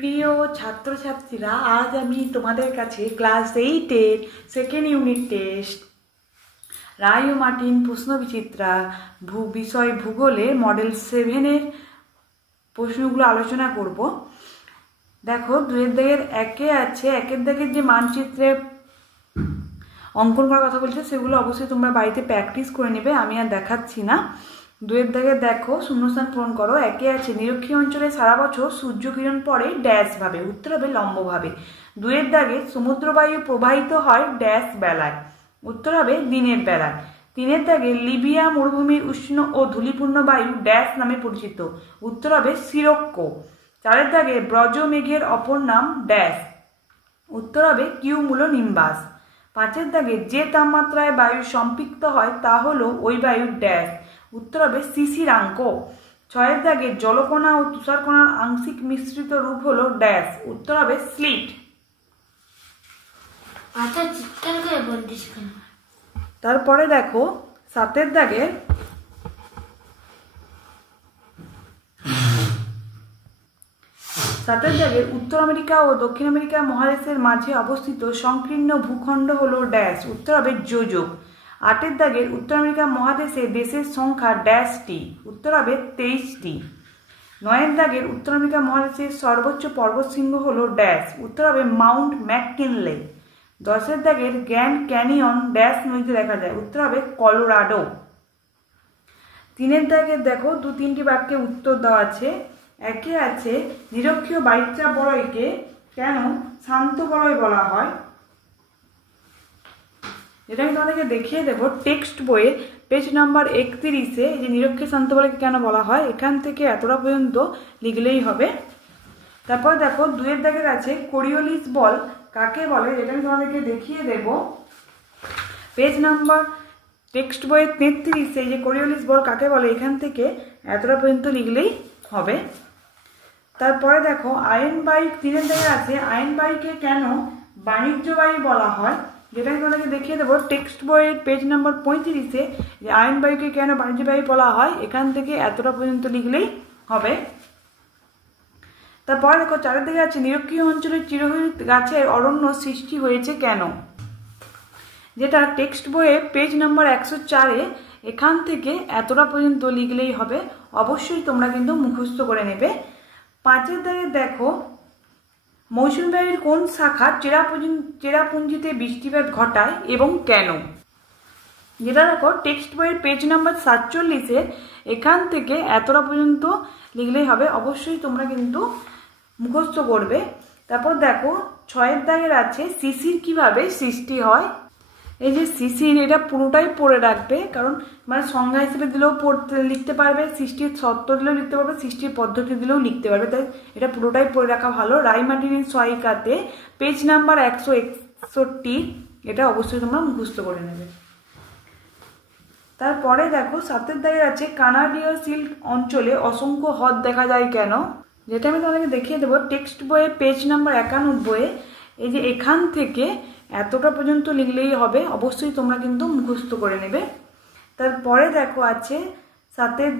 প্রিয় ছাত্রছাত্রীরা, আজ আমি তোমাদের কাছে ক্লাস 8-এর সেকেন্ড ইউনিট টেস্ট রায় ও মার্টিন প্রশ্নবিচিত্রা বিষয় ভূগোলে মডেল 7-এর প্রশ্নগুলো আলোচনা করব। দেখো, 2-এর দাগের একে আছে, 1-এর দাগের যে মানচিত্রে অঙ্কন করার কথা বলছে সেগুলো অবশ্যই তোমরা বাড়িতে প্র্যাকটিস করে নেবে, আমি আর দেখাচ্ছি না। 2-এর দাগে দেখো, শূন্যস্থান পূরণ করো। একে আছে নিরক্ষীয় অঞ্চলে সারা বছর সূর্যকিরণ পড়ে ড্যাশ ভাবে, উত্তর হবে লম্বভাবে। 2-এর দাগে সমুদ্রবায়ু প্রবাহিত হয় ড্যাশ বেলায়, উত্তর হবে দিনের বেলায়। 3-এর দাগে লিবিয়া মরুভূমির উষ্ণ ও ধূলিপূর্ণ বায়ু ড্যাশ নামে পরিচিত, উত্তর হবে সিরক্ষ। 4-এর দাগে ব্রজ মেঘের অপর নাম ড্যাশ, উত্তর হবে কিউমুলো নিম্বাস। 5-এর দাগে যে তাপমাত্রায় বায়ু সম্পৃক্ত হয় তা হলো ওই বায়ুর ড্যাশ, উত্তর হবে শিশিরাঙ্ক। 6-এর দাগে জলকণা ও তুষারকণার আংশিক মিশ্রিত রূপ হলো ড্যাশ, উত্তর হবে স্লিট। তারপরে দেখো 7-এর দাগে উত্তর আমেরিকা ও দক্ষিণ আমেরিকা মহাদেশের মাঝে অবস্থিত সংকীর্ণ ভূখণ্ড হলো ড্যাশ, উত্তর হবে যোজক। 8-এর দাগের উত্তর আমেরিকা মহাদেশে দেশের সংখ্যা ড্যাশটি, উত্তর হবে 23টি। 9-এর দাগের উত্তর আমেরিকা মহাদেশের সর্বোচ্চ পর্বতশৃঙ্গ হলো ড্যাশ, উত্তর হবে মাউন্ট ম্যাককিনলে। 10-এর দাগের গ্র্যান্ড ক্যানিয়ন ড্যাশ নদীতে দেখা যায়, উত্তর হবে কলোরাডো। 3-এর দাগের দেখো 2-3টি বাক্যে উত্তর দেওয়া আছে। একে আছে নিরক্ষীয় বায়ুচাপ বলয়কে কেন শান্ত বলয় বলা হয়, যেটা আমি তোমাদেরকে দেখিয়ে দেবো টেক্সট বইয়ে পেজ নাম্বার 31-এ। যে নিরক্ষীয় শান্ত বলয়কে কেন বলা হয়, এখান থেকে এতটা পর্যন্ত লিখলেই হবে। তারপর দেখো 2-এর দাগের আছে কোরিওলিস বল কাকে বলে, যেটা আমি তোমাদেরকে দেখিয়ে দেব পেজ নাম্বার টেক্সট বইয়ের 33-এ। যে কোরিওলিস বল কাকে বলে, এখান থেকে এতটা পর্যন্ত লিখলেই হবে। তারপরে দেখো আয়নবায়িক 3-এর দাগের আছে আয়নবায়ুকে কেন বাণিজ্য বায়ু বলা হয়, যেটা আমি তোমাদেরকে দেখিয়ে দেবো টেক্সট বইয়ের পেজ নাম্বার 35-এ। যে আয়নবায়ুকে কেন বাণিজ্য বায়ু বলা হয়, এখান থেকে এতটা পর্যন্ত লিখলেই হবে। তারপরে দেখো 4-এর দিকে আছে নিরক্ষীয় অঞ্চলের চিরহরিৎ গাছের অরণ্য সৃষ্টি হয়েছে কেন, যেটা টেক্সট বইয়ে পেজ নাম্বার 104-এ। এখান থেকে এতটা পর্যন্ত লিখলেই হবে, অবশ্যই তোমরা কিন্তু মুখস্থ করে নেবে। 5-এর দাগে দেখো মৌসুমী বায়ুর কোন শাখা চেরাপুঞ্জিতে বৃষ্টিপাত ঘটায় এবং কেন, যেটা দেখো টেক্সট বইয়ের পেজ নাম্বার 47-এ। এখান থেকে এতটা পর্যন্ত লিখলেই হবে, অবশ্যই তোমরা কিন্তু মুখস্থ করবে। তারপর দেখো 6-এর দাগের আছে শিশির কিভাবে সৃষ্টি হয়। এই যে শিশির, এটা পুরোটাই পড়ে রাখবে, কারণ মানে সংজ্ঞা হিসেবে দিলেও লিখতে পারবে, সৃষ্টির তত্ত্ব দিলেও লিখতে পারবে, সৃষ্টির পদ্ধতি দিলেও লিখতে পারবে, তাই এটা পুরোটাই পড়ে রাখা ভালো। রায় মার্টিনের সহায়িকাতে পেজ নাম্বার 161, এটা অবশ্যই তোমরা মুখস্থ করে নেবে। তারপরে দেখো 7-এর দাগের আছে কানাডীয় সিল্ক অঞ্চলে অসংখ্য হ্রদ দেখা যায় কেন, যেটা আমি তোমাদেরকে দেখিয়ে দেবো টেক্সট বইয়ে পেজ নাম্বার 91-এ। এই যে এখান থেকে এতটা পর্যন্ত লিখলেই হবে, অবশ্যই তোমরা কিন্তু মুখস্থ করে নেবে। তারপরে দেখো আছে 8-এর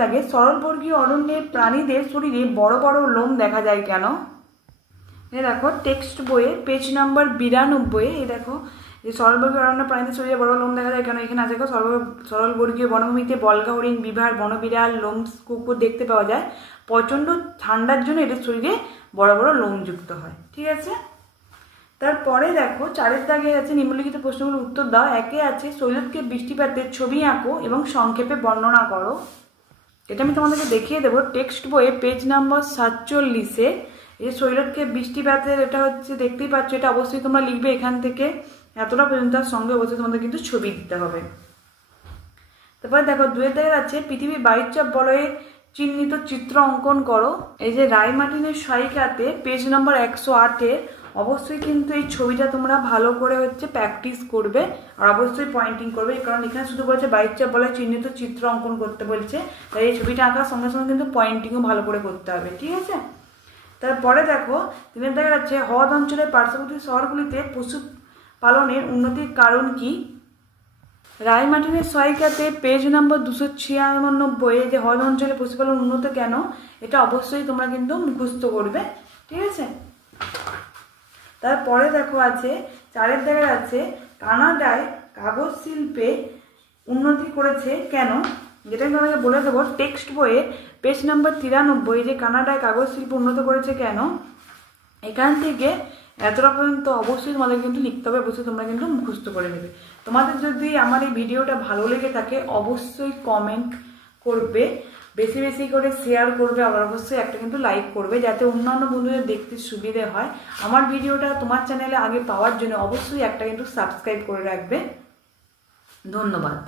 দাগে সরলবর্গীয় অরণ্যের প্রাণীদের শরীরে বড় বড় লোম দেখা যায় কেন। এই দেখো টেক্সট বইয়ে পেজ নাম্বার 92-এ। এই দেখো যে সরলবর্গীয় অরণ্য প্রাণীদের শরীরে বড় লোম দেখা যায় কেন, এখানে আছে দেখো সরলবর্গীয় বনভূমিতে বলগা হরিণ, বিভার, বনবিড়াল, লোম কুকুর দেখতে পাওয়া যায়। প্রচণ্ড ঠান্ডার জন্য এদের শরীরে বড় বড় লোমযুক্ত হয়, ঠিক আছে। তারপরে দেখো 4-এর দাগে আছে নিম্নলিখিত প্রশ্নগুলোর উত্তর দাও। একে আছে শৈলক্ষেপ বৃষ্টিপাতের ছবি আঁকো এবং সংক্ষেপে বর্ণনা করো, এটা আমি তোমাদেরকে দেখিয়ে দেবো টেক্সট বইয়ে পেজ নাম্বার 47-এ। এই শৈলক্ষেপ বৃষ্টিপাতের এটা হচ্ছে দেখতেই পাচ্ছ, এটা অবশ্যই তোমরা লিখবে এখান থেকে এতটা পর্যন্ত, সঙ্গে অবশ্যই তোমাদের কিন্তু ছবি দিতে হবে। তারপরে দেখো 2-এর দাগের আছে পৃথিবীর বায়ুচাপ বলয়ে চিহ্নিত চিত্র অঙ্কন করো। এই যে রায় মার্টিনের সহায়িকাতে পেজ নাম্বার 108-এ অবশ্যই কিন্তু এই ছবিটা তোমরা ভালো করে হচ্ছে প্র্যাকটিস করবে, আর অবশ্যই পয়েন্টিং করবে, কারণ এখানে শুধু বলছে বায়ুচাপ বলয়ে চিহ্নিত চিত্র অঙ্কন করতে বলছে, তাই এই ছবিটা আঁকার সঙ্গে সঙ্গে কিন্তু পয়েন্টিংও ভালো করে করতে হবে, ঠিক আছে। তারপরে দেখো 3-এর দাগের আছে হ্রদ অঞ্চলের পার্শ্ববর্তী শহরগুলিতে পশু পালনের উন্নতির কারণ কি। রায় মার্টিনের সহায়িকাতে পেজ নাম্বার 296 যে হল অঞ্চলে পশুপালন উন্নত কেন, এটা অবশ্যই তোমরা কিন্তু মুখস্থ করবে, ঠিক আছে। তারপরে দেখো আছে 4 জায়গায় আছে কানাডায় কাগজ শিল্পে উন্নতি করেছে কেন, যেটা আমি তোমাকে বলে দেবো টেক্সট বইয়ে পেজ নাম্বার 93, যে কানাডায় কাগজ শিল্প উন্নত করেছে কেন। এখান থেকে এতটা পর্যন্ত অবশ্যই তোমাদের কিন্তু লিখতে হবে, অবশ্যই তোমরা কিন্তু মুখস্থ করে নেবে। তোমাদের যদি আমার এই ভিডিওটা ভালো লেগে থাকে অবশ্যই কমেন্ট করবে, বেশি বেশি করে শেয়ার করবে, আর অবশ্যই একটা কিন্তু লাইক করবে, যাতে অন্যান্য বন্ধুদের দেখতে সুবিধে হয়। আমার ভিডিওটা তোমার চ্যানেলে আগে পাওয়ার জন্য অবশ্যই একটা কিন্তু সাবস্ক্রাইব করে রাখবে। ধন্যবাদ।